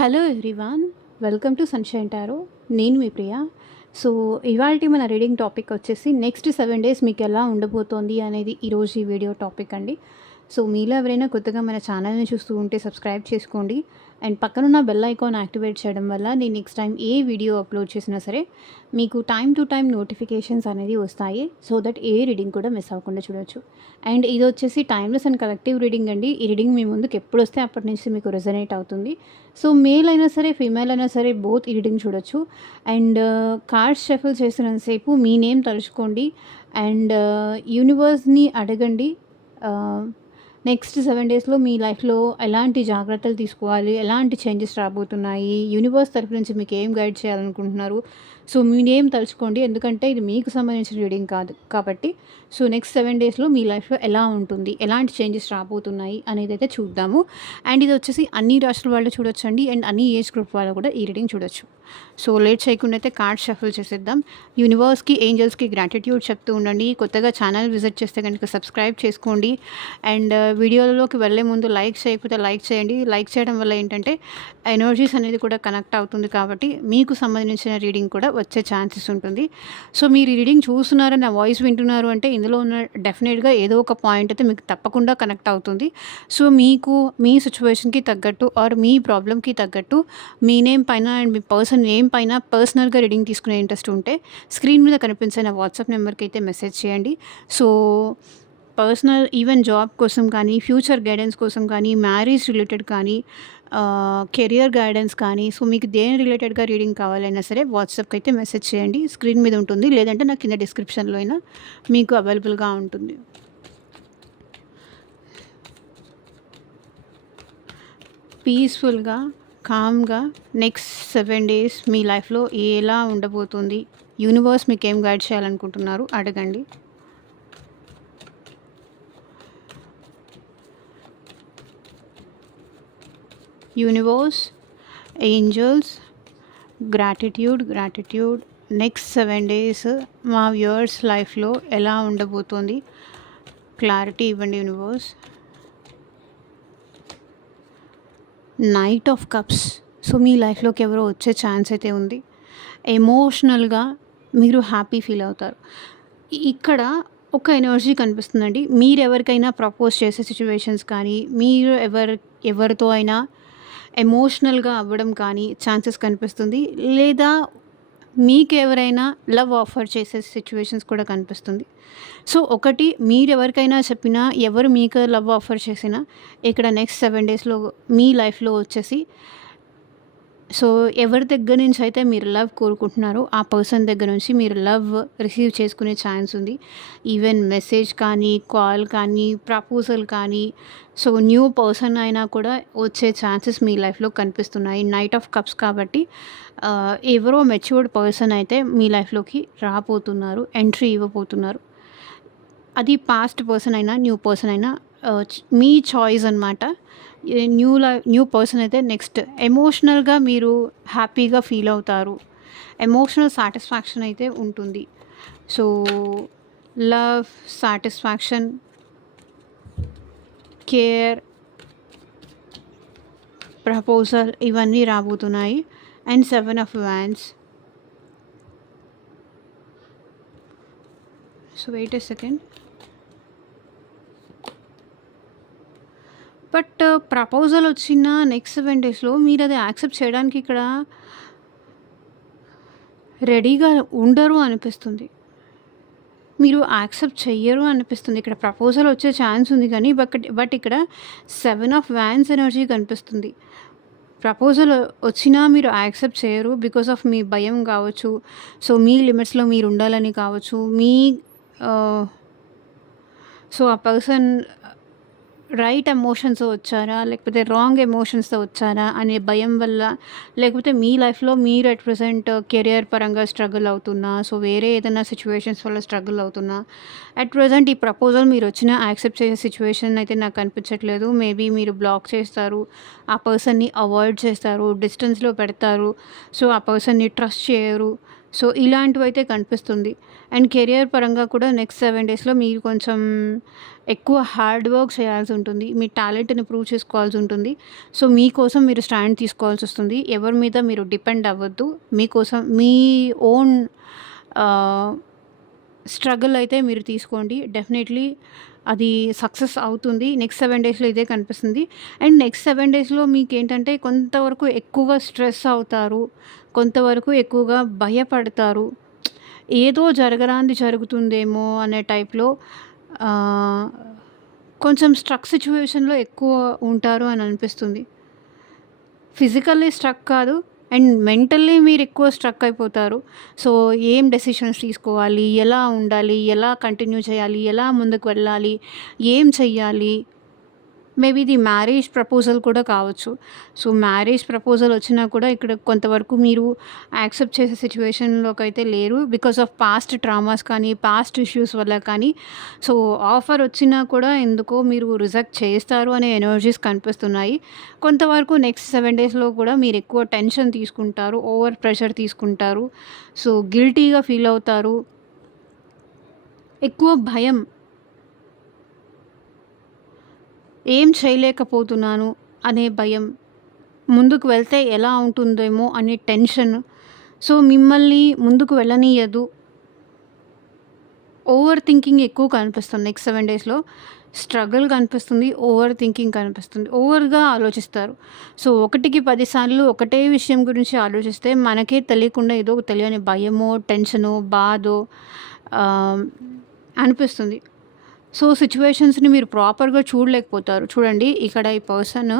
Hello everyone, welcome to sunshine tarot. నేను మీ ప్రియ. So, ఇవాల్టి మన రీడింగ్ టాపిక్ వచ్చేసి నెక్స్ట్ 7 డేస్ మీకెలా ఉండబోతోంది అనేది ఈరోజు ఈ వీడియో టాపిక్ అండి. సో, మీలో ఎవరైనా కొత్తగా మన ఛానల్‌ని చూస్తూ ఉంటే సబ్స్క్రైబ్ చేసుకోండి. అండ్ పక్కనున్న బెల్ ఐకాన్ యాక్టివేట్ చేయడం వల్ల నేను నెక్స్ట్ టైం ఏ వీడియో అప్లోడ్ చేసినా సరే మీకు టైమ్ టు టైమ్ నోటిఫికేషన్స్ అనేది వస్తాయి. సో దట్ ఏ రీడింగ్ కూడా మిస్ అవ్వకుండా చూడొచ్చు. అండ్ ఇది వచ్చేసి టైమ్లెస్ అండ్ కలెక్టివ్ రీడింగ్ అండి. ఈ రీడింగ్ మీ ముందుకు ఎప్పుడు వస్తే అప్పటి నుంచి మీకు రెజనేట్ అవుతుంది. సో మేల్ అయినా సరే, ఫీమేల్ అయినా సరే బోత్ ఈ రీడింగ్ చూడొచ్చు. అండ్ కార్డ్స్ షఫుల్ చేసినంతసేపు మీ నేమ్ తలుచుకోండి అండ్ యూనివర్స్ని అడగండి. నెక్స్ట్ 7 డేస్లో మీ లైఫ్లో ఎలాంటి జాగ్రత్తలు తీసుకోవాలి, ఎలాంటి చేంజెస్ రాబోతున్నాయి, యూనివర్స్ తరపు నుంచి మీకు ఏం గైడ్ చేయాలనుకుంటున్నారు. సో మీ నేమ్ తలుచుకోండి, ఎందుకంటే ఇది మీకు సంబంధించిన రీడింగ్ కాదు కాబట్టి. సో నెక్స్ట్ 7 డేస్లో మీ లైఫ్లో ఎలా ఉంటుంది, ఎలాంటి చేంజెస్ రాబోతున్నాయి అనేది అయితే చూద్దాము. అండ్ ఇది వచ్చేసి అన్ని రాష్ట్రాల వాళ్ళు చూడొచ్చండి అండ్ అన్ని ఏజ్ గ్రూప్ వాళ్ళు కూడా ఈ రీడింగ్ చూడొచ్చు. సో లేట్ చేయకుండా అయితే కార్డ్ షఫుల్ చేసేద్దాం. యూనివర్స్కి, ఏంజల్స్కి గ్రాటిట్యూడ్ చెప్తూ ఉండండి. కొత్తగా ఛానల్ విజిట్ చేస్తే కనుక సబ్స్క్రైబ్ చేసుకోండి. అండ్ వీడియోలోకి వెళ్ళే ముందు లైక్ చేయకపోతే లైక్ చేయండి. లైక్ చేయడం వల్ల ఏంటంటే ఎనర్జీస్ అనేది కూడా కనెక్ట్ అవుతుంది కాబట్టి మీకు సంబంధించిన రీడింగ్ కూడా వచ్చే ఛాన్సెస్ ఉంటుంది. సో మీరు ఈ రీడింగ్ చూస్తున్నారు, నా వాయిస్ వింటున్నారు అంటే ఇందులో ఉన్న డెఫినెట్గా ఏదో ఒక పాయింట్ అయితే మీకు తప్పకుండా కనెక్ట్ అవుతుంది. సో మీకు మీ సిచ్యువేషన్కి తగ్గట్టు ఆర్ మీ ప్రాబ్లమ్కి తగ్గట్టు మీ నేమ్ పైన అండ్ మీ పర్సన్ నేమ్ పైన పర్సనల్గా రీడింగ్ తీసుకునే ఇంట్రెస్ట్ ఉంటే స్క్రీన్ మీద కనిపించే నా వాట్సాప్ నెంబర్కి అయితే మెసేజ్ చేయండి. సో పర్సనల్, ఈవెన్ జాబ్ కోసం కానీ, ఫ్యూచర్ గైడెన్స్ కోసం కానీ, మ్యారేజ్ రిలేటెడ్ కానీ, కెరియర్ గైడెన్స్ కానీ, సో మీకు దేని రిలేటెడ్గా రీడింగ్ కావాలైనా సరే వాట్సాప్కి అయితే మెసేజ్ చేయండి. స్క్రీన్ మీద ఉంటుంది, లేదంటే నాకు కింద డిస్క్రిప్షన్లో అయినా మీకు అవైలబుల్గా ఉంటుంది. పీస్ఫుల్గా, కామ్గా నెక్స్ట్ 7 డేస్ మీ లైఫ్లో ఎలా ఉండబోతుంది, యూనివర్స్ మీకు ఏం గైడ్ చేయాలనుకుంటున్నారు అడగండి. Universe, angels, gratitude next 7 days మా వ్యూవర్స్ లైఫ్లో ఎలా ఉండబోతోంది క్లారిటీ ఇవ్వండి universe. Night of cups. So మీ లైఫ్లోకి ఎవరో వచ్చే ఛాన్స్ అయితే ఉంది. ఎమోషనల్గా మీరు హ్యాపీ ఫీల్ అవుతారు. ఇక్కడ ఒక ఎనర్జీ కనిపిస్తుందండి. మీరు ఎవరికైనా ప్రపోజ్ చేసే సిచ్యువేషన్స్ కానీ, మీరు ఎవరితో అయినా ఎమోషనల్గా అవ్వడం కానీ ఛాన్సెస్ కనిపిస్తుంది. లేదా మీకు ఎవరైనా లవ్ ఆఫర్ చేసే సిచ్యువేషన్స్ కూడా కనిపిస్తుంది. సో ఒకటి, మీరు ఎవరికైనా చెప్పినా, ఎవరు మీకు లవ్ ఆఫర్ చేసినా ఇక్కడ నెక్స్ట్ 7 డేస్లో మీ లైఫ్లో వచ్చేసి, సో ఎవరి దగ్గర నుంచి అయితే మీరు లవ్ కోరుకుంటున్నారో ఆ పర్సన్ దగ్గర నుంచి మీరు లవ్ రిసీవ్ చేసుకునే ఛాన్స్ ఉంది. ఈవెన్ మెసేజ్ కానీ, కాల్ కానీ, ప్రపోజల్ కానీ, సో న్యూ పర్సన్ అయినా కూడా వచ్చే ఛాన్సెస్ మీ లైఫ్లో కనిపిస్తున్నాయి. నైట్ ఆఫ్ కప్స్ కాబట్టి ఎవరో మెచ్యూర్డ్ పర్సన్ అయితే మీ లైఫ్లోకి రాబోతున్నారు, ఎంట్రీ ఇవ్వబోతున్నారు. అది పాస్ట్ పర్సన్ అయినా, న్యూ పర్సన్ అయినా మీ చాయిస్ అనమాట. న్యూ పర్సన్ అయితే నెక్స్ట్ ఎమోషనల్గా మీరు హ్యాపీగా ఫీల్ అవుతారు. ఎమోషనల్ సాటిస్ఫాక్షన్ అయితే ఉంటుంది. So love, satisfaction, care, proposal ఇవన్నీ రాబోతున్నాయి. And 7 of wands. So wait a second. But proposal వచ్చిన నెక్స్ట్ 7 డేస్లో మీరు అది యాక్సెప్ట్ చేయడానికి ఇక్కడ రెడీగా ఉండరు అనిపిస్తుంది. మీరు యాక్సెప్ట్ చెయ్యరు అనిపిస్తుంది. ఇక్కడ ప్రపోజల్ వచ్చే ఛాన్స్ ఉంది కానీ బట్ ఇక్కడ 7 ఆఫ్ వ్యాండ్స్ ఎనర్జీ కనిపిస్తుంది. ప్రపోజల్ వచ్చినా మీరు యాక్సెప్ట్ చేయరు బికాస్ ఆఫ్ మీ భయం కావచ్చు, సో మీ లిమిట్స్లో మీరు ఉండాలని కావచ్చు, సో ఆ పర్సన్ రైట్ ఎమోషన్స్తో వచ్చారా లేకపోతే రాంగ్ ఎమోషన్స్తో వచ్చారా అనే భయం వల్ల, లేకపోతే మీ లైఫ్లో మీరు అట్ ప్రజెంట్ కెరియర్ పరంగా స్ట్రగుల్ అవుతున్నా, సో వేరే ఏదైనా సిచ్యువేషన్స్ వల్ల స్ట్రగుల్ అవుతున్నా, అట్ ప్రజెంట్ ఈ ప్రపోజల్ మీరు వచ్చినా యాక్సెప్ట్ చేసే సిచ్యువేషన్ అయితే నాకు కనిపించట్లేదు. మేబీ మీరు బ్లాక్ చేస్తారు, ఆ పర్సన్ని అవాయిడ్ చేస్తారు, డిస్టెన్స్లో పెడతారు, సో ఆ పర్సన్ని ట్రస్ట్ చేయరు. సో ఇలాంటివైతే కనిపిస్తుంది. అండ్ కెరియర్ పరంగా కూడా నెక్స్ట్ 7 డేస్‌లో మీరు కొంచెం ఎక్కువ హార్డ్ వర్క్ చేయాల్సి ఉంటుంది. మీ టాలెంట్‌ని ప్రూవ్ చేసుకోవాల్సి ఉంటుంది. సో మీకోసం మీరు స్టాండ్ తీసుకోవాల్సొస్తుంది. ఎవరి మీద మీరు డిపెండ్ అవ్వద్దు. మీకోసం మీ ఓన్ ఆహ్, స్ట్రగుల్ అయితే మీరు తీసుకోండి. డెఫినెట్‌లీ అది సక్సెస్ అవుతుంది. నెక్స్ట్ 7 డేస్‌లో ఇదే కనిపిస్తుంది. అండ్ నెక్స్ట్ 7 డేస్‌లో మీకేంటంటే కొంతవరకు ఎక్కువగా స్ట్రెస్ అవుతారు. కొంతవరకు ఎక్కువగా భయపడతారు. ఏదో జరగరానిది జరుగుతుందేమో అనే టైప్‌లో ఆహ్, కొంచెం స్ట్రక్ సిట్యుయేషన్‌లో ఎక్కువ ఉంటారు అని అనిపిస్తుంది. ఫిజికల్లీ స్ట్రక్ కాదు. అండ్ మెంటల్లీ మీరెక్కువ స్ట్రక్ అయిపోతారు. సో, ఏం డెసిషన్స్ తీసుకోవాలి? ఎలా ఉండాలి? ఎలా కంటిన్యూ చేయాలి? ఎలా ముందుకు వెళ్ళాలి? ఏం చెయ్యాలి? మేబీ ఇది మ్యారేజ్ ప్రపోజల్ కూడా కావచ్చు. సో, మ్యారేజ్ ప్రపోజల్ వచ్చినా కూడా ఇక్కడ కొంతవరకు మీరు యాక్సెప్ట్ చేసే సిట్యుయేషన్‌లోకైతే లేరు. బికాస్ ఆఫ్ పాస్ట్ ట్రామాస్ కానీ, పాస్ట్ ఇష్యూస్ వల్ల కానీ. సో, ఆఫర్ వచ్చినా కూడా ఎందుకో మీరు రిజెక్ట్ చేస్తారు అనే ఎనర్జీస్ కనిపిస్తున్నాయి. కొంతవరకు నెక్స్ట్ 7 డేస్‌లో కూడా మీరెక్కువ టెన్షన్ తీసుకుంటారు. ఓవర్ ప్రెషర్ తీసుకుంటారు. సో, గిల్టీగా ఫీల్ అవుతారు. ఎక్కువ భయం. ఏం చేయలేకపోతున్నాను అనే భయం. ముందుకు వెళ్తే ఎలా ఉంటుందేమో అనే టెన్షన్. సో, మిమ్మల్ని ముందుకు వెళ్ళనీయదు. ఓవర్ థింకింగ్ ఎక్కువ కనిపిస్తుంది నెక్స్ట్ 7 డేస్‌లో. స్ట్రగుల్ కనిపిస్తుంది. ఓవర్ థింకింగ్ కనిపిస్తుంది. ఓవర్‌గా ఆలోచిస్తారు. సో, ఒకటికి 10 సార్లు ఒకటే విషయం గురించి ఆలోచిస్తే మనకే తెలియకుండా ఏదో తెలియని భయమో, టెన్షనో, బాధో ఆహ్, అనిపిస్తుంది. సో, సిట్యుయేషన్స్‌ని మీరు ప్రాపర్‌గా చూడలేకపోతారు. చూడండి ఇక్కడ ఈ పర్సన్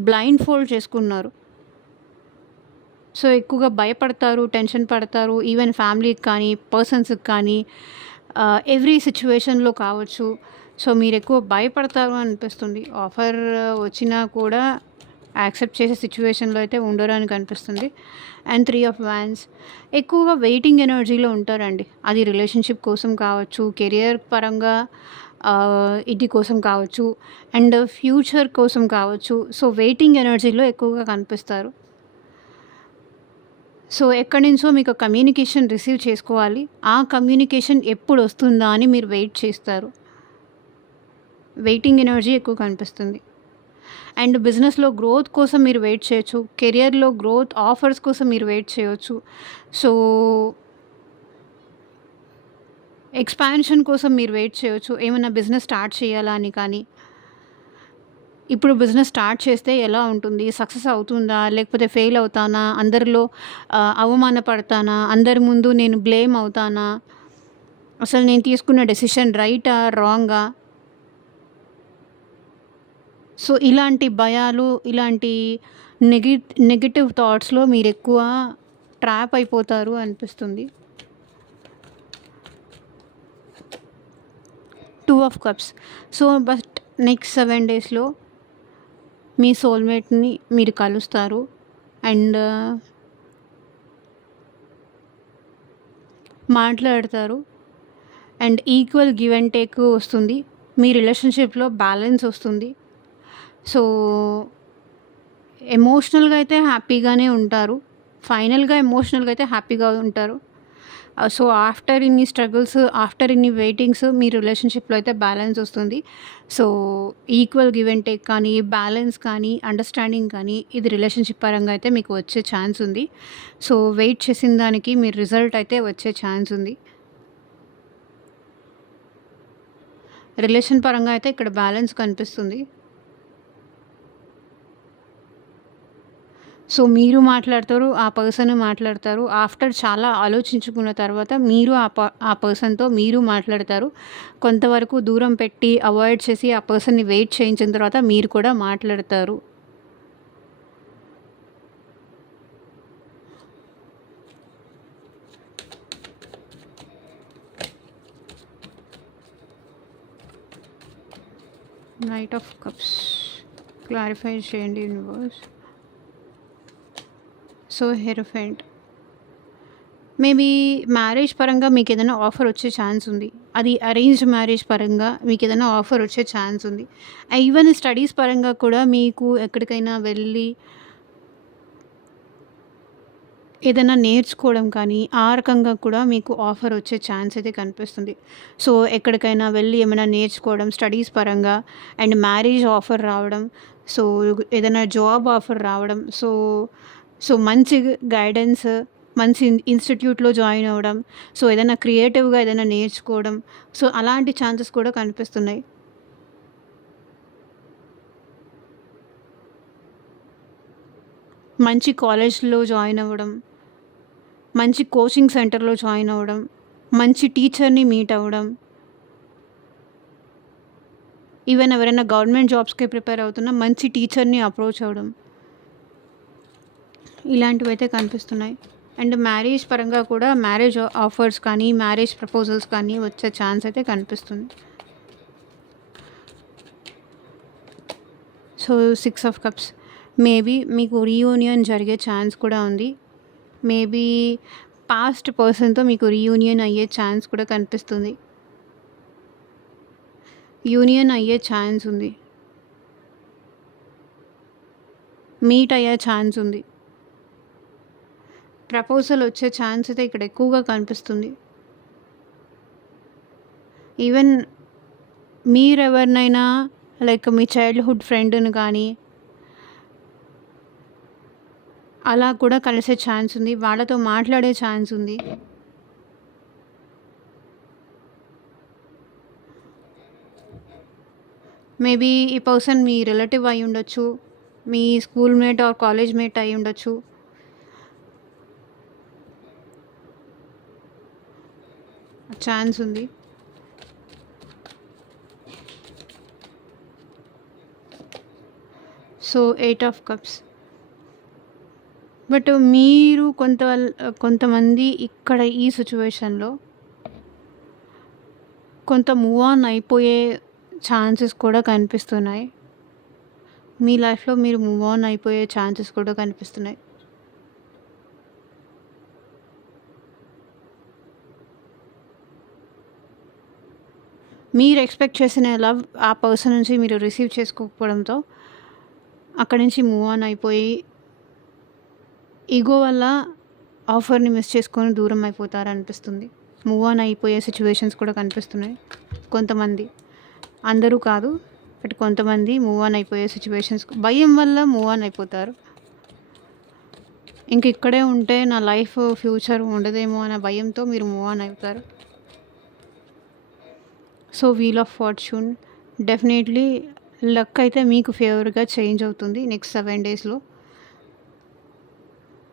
బ్లైండ్ ఫోల్డ్ చేసుకున్నారు. సో, ఎక్కువగా భయపడతారు, టెన్షన్ పడతారు. ఈవెన్ ఫ్యామిలీకి కానీ, పర్సన్స్‌కి కానీ ఎవ్రీ సిట్యుయేషన్‌లో కావచ్చు. సో, మీరెక్కువ భయపడతారు అనిపిస్తుంది. ఆఫర్ వచ్చినా కూడా యాక్సెప్ట్ చేసే సిట్యుయేషన్‌లో అయితే ఉండరు అని కనిపిస్తుంది. అండ్ 3 ఆఫ్ వాండ్స్ ఎక్కువగా వెయిటింగ్ ఎనర్జీలో ఉంటారండి. అది రిలేషన్‌షిప్ కోసం కావచ్చు, కెరియర్ పరంగా ఇది కోసం కావచ్చు, అండ్ ఫ్యూచర్ కోసం కావచ్చు. సో, వెయిటింగ్ ఎనర్జీలో ఎక్కువగా కనిపిస్తారు. సో, ఎక్కడి నుంచో మీకు కమ్యూనికేషన్ రిసీవ్ చేసుకోవాలి. ఆ కమ్యూనికేషన్ ఎప్పుడొస్తుందా అని మీరు వెయిట్ చేస్తారు. వెయిటింగ్ ఎనర్జీ ఎక్కువ కనిపిస్తుంది. అండ్ బిజినెస్‌లో గ్రోత్ కోసం మీరు వెయిట్ చేయొచ్చు. కెరియర్‌లో గ్రోత్ ఆఫర్స్ కోసం మీరు వెయిట్ చేయొచ్చు. సో, ఎక్స్‌పాన్షన్ కోసం మీరు వెయిట్ చేయొచ్చు. ఏమన్నా బిజినెస్ స్టార్ట్ చేయాలా అని కానీ. ఇప్పుడు బిజినెస్ స్టార్ట్ చేస్తే ఎలా ఉంటుంది? సక్సెస్ అవుతుందా? లేకపోతే ఫెయిల్ అవుతానా? అందరిలో అవమానపడతానా? అందరి ముందు నేను బ్లేమ్ అవుతానా? అసలు నేను తీసుకున్న డెసిషన్ రైటా? రాంగా? సో, ఇలాంటి భయాలు, ఇలాంటి నెగి నెగెటివ్ థాట్స్‌లో మీరెక్కువ ట్రాప్ అయిపోతారు అనిపిస్తుంది. 2 of cups. So, but next 7 డేస్‌లో మీ సోల్‌మేట్‌ని మీరు కలుస్తారు. అండ్ మాట్లాడతారు. And equal give and take వస్తుంది. మీ రిలేషన్‌షిప్‌లో బ్యాలెన్స్ వస్తుంది. సో, ఎమోషనల్‌గా అయితే హ్యాపీగానే ఉంటారు. ఫైనల్‌గా ఎమోషనల్‌గా అయితే హ్యాపీగా ఉంటారు. సో, ఆఫ్టర్ ఇన్ని స్ట్రగుల్స్, ఆఫ్టర్ ఇన్ని వెయిటింగ్స్ మీ రిలేషన్‌షిప్‌లో అయితే బ్యాలెన్స్ వస్తుంది. So, equal give and take కానీ, బ్యాలెన్స్ కానీ, అండర్‌స్టాండింగ్ కానీ ఇది రిలేషన్‌షిప్ పరంగా అయితే మీకు వచ్చే ఛాన్స్ ఉంది. సో, వెయిట్ చేసిన దానికి మీ రిజల్ట్ అయితే వచ్చే ఛాన్స్ ఉంది. రిలేషన్ పరంగా అయితే ఇక్కడ బ్యాలెన్స్ కనిపిస్తుంది. సో, మీరు మాట్లాడతారు. ఆ పర్సన్ మాట్లాడతారు. ఆఫ్టర్ చాలా ఆలోచించుకున్న తర్వాత మీరు ఆ పర్సన్‌తో మీరు మాట్లాడతారు. కొంతవరకు దూరం పెట్టి, అవాయిడ్ చేసి ఆ పర్సన్‌ని వెయిట్ చేయించిన తర్వాత మీరు కూడా మాట్లాడతారు. నైట్ ఆఫ్ కప్స్ క్లారిఫై చేయండి universe. So, hierophant maybe marriage పరంగా మీకేదైనా ఆఫర్ వచ్చే ఛాన్స్ ఉంది. అది అరేంజ్డ్ మ్యారేజ్ పరంగా మీకేదైనా ఆఫర్ వచ్చే ఛాన్స్ ఉంది. ఈవెన్ స్టడీస్ పరంగా కూడా మీకు ఎక్కడికైనా వెళ్ళి ఏదైనా నేర్చుకోవడం కానీ, ఆ రకంగా కూడా మీకు ఆఫర్ వచ్చే ఛాన్స్ అయితే కనిపిస్తుంది. సో, ఎక్కడికైనా వెళ్ళి ఏమైనా నేర్చుకోవడం స్టడీస్ పరంగా అండ్ మ్యారేజ్ ఆఫర్ రావడం, సో, ఏదైనా జాబ్ ఆఫర్ రావడం, సో, మంచి గైడెన్స్, మంచి ఇన్‌స్టిట్యూట్‌లో జాయిన్ అవ్వడం, సో, ఏదైనా క్రియేటివ్‌గా ఏదైనా నేర్చుకోవడం, సో, అలాంటి ఛాన్సెస్ కూడా కనిపిస్తున్నాయి. మంచి కాలేజ్‌లో జాయిన్ అవ్వడం, మంచి కోచింగ్ సెంటర్‌లో జాయిన్ అవ్వడం, మంచి టీచర్‌ని మీట్ అవ్వడం, ఈవెన్ ఎవరైనా గవర్నమెంట్ జాబ్స్‌కి ప్రిపేర్ అవుతున్న మంచి టీచర్‌ని అప్రోచ్ అవ్వడం, ఇలాంటివైతే కనిపిస్తున్నాయి. అండ్ మ్యారేజ్ పరంగా కూడా మ్యారేజ్ ఆఫర్స్ కానీ, మ్యారేజ్ ప్రపోజల్స్ కానీ వచ్చే ఛాన్స్ అయితే కనిపిస్తుంది. సో, 6 ఆఫ్ కప్స్ మేబీ మీకు రీయూనియన్ జరిగే ఛాన్స్ కూడా ఉంది. మేబీ పాస్ట్ పర్సన్‌తో మీకు రీయూనియన్ అయ్యే ఛాన్స్ కూడా కనిపిస్తుంది. యూనియన్ అయ్యే ఛాన్స్ ఉంది. మీట్ అయ్యే ఛాన్స్ ఉంది. ప్రపోజల్ వచ్చే ఛాన్స్ అయితే ఇక్కడ ఎక్కువగా కనిపిస్తుంది. ఈవెన్ మీరెవరినైనా లైక్ మీ చైల్డ్‌హుడ్ ఫ్రెండ్‌ని కానీ అలా కూడా కలిసే ఛాన్స్ ఉంది. వాళ్ళతో మాట్లాడే ఛాన్స్ ఉంది. మేబీ ఈ పర్సన్ మీ రిలేటివ్ అయి ఉండొచ్చు. మీ school mate or college mate అయి ఉండొచ్చు. ఛాన్స్ ఉంది. So, 8 of cups. బట్ మీరు కొంతమంది ఇక్కడ ఈ సిట్యుయేషన్‌లో కొంత మూవ్ ఆన్ అయిపోయే ఛాన్సెస్ కూడా కనిపిస్తున్నాయి. మీ లైఫ్‌లో మీరు మూవ్ ఆన్ అయిపోయే ఛాన్సెస్ కూడా కనిపిస్తున్నాయి. మీరు ఎక్స్‌పెక్ట్ చేసిన లవ్ ఆ పర్సన్ నుంచి మీరు రిసీవ్ చేసుకోకపోవడంతో అక్కడి నుంచి మూవ్ ఆన్ అయిపోయి ఈగో వల్ల ఆఫర్‌ని మిస్ చేసుకొని దూరం అయిపోతారనిపిస్తుంది. మూవ్ ఆన్ అయిపోయే సిట్యుయేషన్స్ కూడా కనిపిస్తున్నాయి. కొంతమంది, అందరూ కాదు. బట్ కొంతమంది మూవ్ ఆన్ అయిపోయే సిట్యుయేషన్స్ భయం వల్ల మూవ్ ఆన్ అయిపోతారు. ఇంక ఇక్కడే ఉంటే నా లైఫ్ ఫ్యూచర్ ఉండదేమో అనే భయంతో మీరు మూవ్ ఆన్ అవుతారు. So, wheel of fortune definitely luck అయితే మీకు ఫేవర్‌గా చేంజ్ అవుతుంది నెక్స్ట్ 7 డేస్‌లో.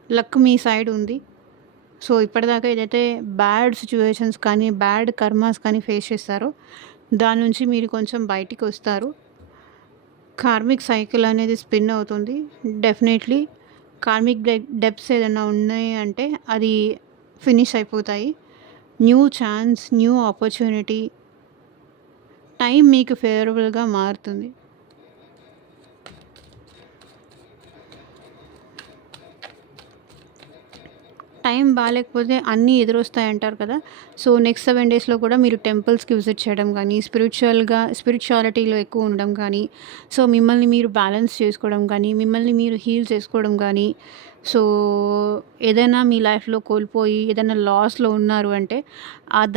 లక్ మీ సైడ్ ఉంది. సో, ఇప్పటిదాకా ఏదైతే బ్యాడ్ సిట్యుయేషన్స్ కానీ, బ్యాడ్ కర్మాస్ కానీ ఫేస్ చేస్తారో దాని నుంచి మీరు కొంచెం బయటికొస్తారు. కార్మిక్ సైకిల్ అనేది స్పిన్ అవుతుంది. డెఫినెట్‌లీ కార్మిక్ డెబ్ట్స్ ఏదైనా ఉన్నాయి అంటే అది ఫినిష్ అయిపోతాయి. New chance, new opportunity, time మీకు ఫేవరబుల్‌గా మారుతుంది. టైం బాలేకపోతే అన్నీ ఎదురొస్తాయంటారు కదా! సో, నెక్స్ట్ 7 డేస్‌లో కూడా మీరు టెంపుల్స్‌కి విజిట్ చేయడం గానీ, స్పిరిచువాలిటీలో ఎక్కువ ఉండడం కానీ, సో, మిమ్మల్ని మీరు బ్యాలెన్స్ చేసుకోవడం కానీ, మిమ్మల్ని మీరు హీల్ చేసుకోవడం కానీ, సో, ఏదైనా మీ లైఫ్‌లో కోల్పోయి ఏదైనా లాస్‌లో ఉన్నారు అంటే,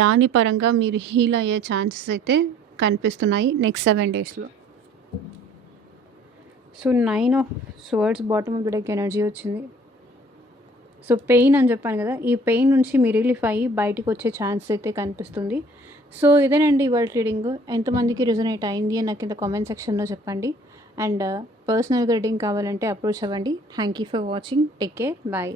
దాని పరంగా మీరు హీల్ అయ్యే ఛాన్సెస్ అయితే కనిపిస్తున్నాయి నెక్స్ట్ 7 డేస్‌లో. So, 9 of swords bottom of the deck energy వచ్చింది. సో, పెయిన్ అని చెప్పాను కదా! ఈ పెయిన్ నుంచి మీరు రిలీఫ్ అయ్యి బయటికొచ్చే ఛాన్స్ అయితే కనిపిస్తుంది. సో, ఇదేనండి ఇవాల్టి రీడింగ్. ఎంతమందికి రెజొనేట్ అయింది అని నాకు కింద కామెంట్ సెక్షన్‌లో చెప్పండి. అండ్ పర్సనల్‌గా రీడింగ్ కావాలంటే అప్రోచ్ అవ్వండి. Thank you for watching. Take care. Bye.